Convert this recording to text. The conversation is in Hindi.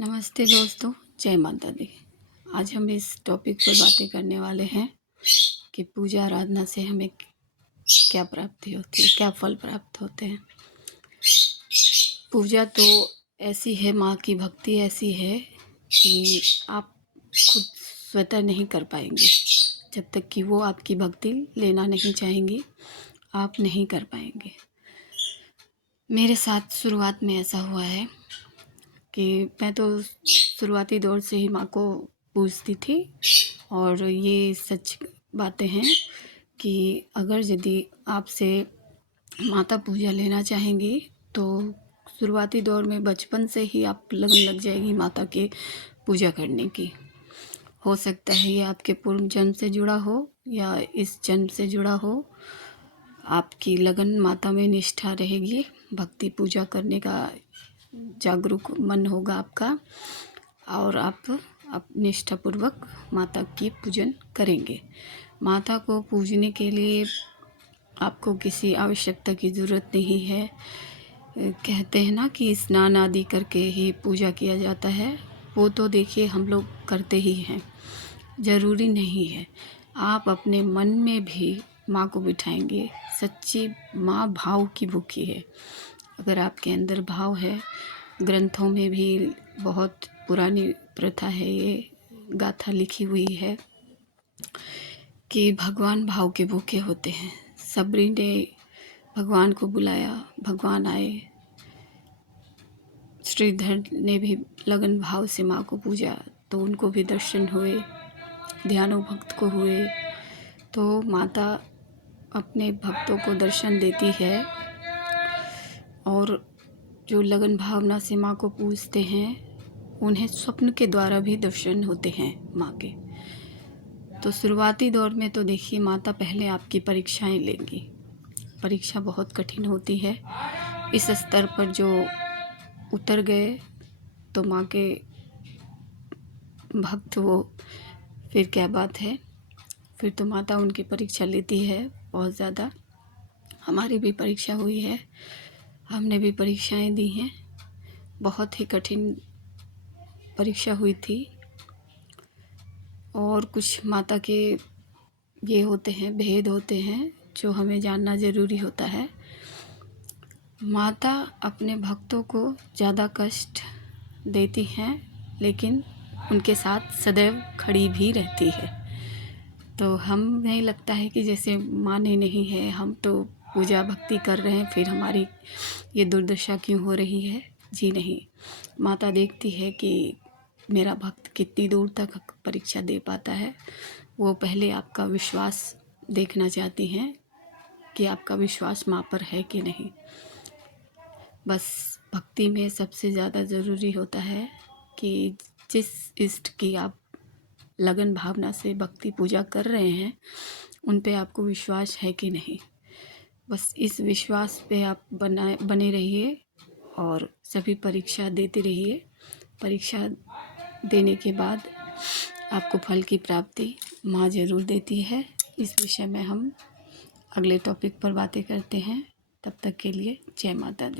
नमस्ते दोस्तों, जय माता दी। आज हम इस टॉपिक पर बातें करने वाले हैं कि पूजा आराधना से हमें क्या प्राप्ति होती है, क्या फल प्राप्त होते हैं। पूजा तो ऐसी है, माँ की भक्ति ऐसी है कि आप खुद स्वतः नहीं कर पाएंगे। जब तक कि वो आपकी भक्ति लेना नहीं चाहेंगी, आप नहीं कर पाएंगे। मेरे साथ शुरुआत में ऐसा हुआ है कि मैं तो शुरुआती दौर से ही माँ को पूजती थी, और ये सच बातें हैं कि अगर यदि आपसे माता पूजा लेना चाहेंगी तो शुरुआती दौर में बचपन से ही आप लगन लग जाएगी माता के पूजा करने की। हो सकता है ये आपके पूर्व जन्म से जुड़ा हो या इस जन्म से जुड़ा हो। आपकी लगन माता में निष्ठा रहेगी, भक्ति पूजा करने का जागरूक मन होगा आपका, और आप निष्ठापूर्वक माता की पूजन करेंगे। माता को पूजने के लिए आपको किसी आवश्यकता की ज़रूरत नहीं है। कहते हैं ना कि स्नान आदि करके ही पूजा किया जाता है, वो तो देखिए हम लोग करते ही हैं, ज़रूरी नहीं है। आप अपने मन में भी माँ को बिठाएंगे। सच्ची माँ भाव की भूखी है। अगर आपके अंदर भाव है, ग्रंथों में भी बहुत पुरानी प्रथा है, ये गाथा लिखी हुई है कि भगवान भाव के भूखे होते हैं। सबरी ने भगवान को बुलाया, भगवान आए। श्रीधर ने भी लगन भाव से माँ को पूजा तो उनको भी दर्शन हुए, ध्यानो भक्त को हुए। तो माता अपने भक्तों को दर्शन देती है, और जो लगन भावना से माँ को पूजते हैं उन्हें स्वप्न के द्वारा भी दर्शन होते हैं माँ के। तो शुरुआती दौर में तो देखिए माता पहले आपकी परीक्षाएं लेंगी। परीक्षा बहुत कठिन होती है। इस स्तर पर जो उतर गए तो माँ के भक्त, वो फिर क्या बात है। फिर तो माता उनकी परीक्षा लेती है बहुत ज़्यादा। हमारी भी परीक्षा हुई है, हमने भी परीक्षाएं दी हैं। बहुत ही कठिन परीक्षा हुई थी। और कुछ माता के ये होते हैं, भेद होते हैं जो हमें जानना ज़रूरी होता है। माता अपने भक्तों को ज़्यादा कष्ट देती हैं, लेकिन उनके साथ सदैव खड़ी भी रहती है। तो हमें लगता है कि जैसे माने नहीं है, हम तो पूजा भक्ति कर रहे हैं, फिर हमारी ये दुर्दशा क्यों हो रही है। जी नहीं, माता देखती है कि मेरा भक्त कितनी दूर तक परीक्षा दे पाता है। वो पहले आपका विश्वास देखना चाहती हैं कि आपका विश्वास माँ पर है कि नहीं। बस भक्ति में सबसे ज़्यादा ज़रूरी होता है कि जिस इष्ट की आप लगन भावना से भक्ति पूजा कर रहे हैं उन पे आपको विश्वास है कि नहीं। बस इस विश्वास पे आप बने रहिए और सभी परीक्षा देते रहिए। परीक्षा देने के बाद आपको फल की प्राप्ति माँ ज़रूर देती है। इस विषय में हम अगले टॉपिक पर बातें करते हैं। तब तक के लिए जय माता दी।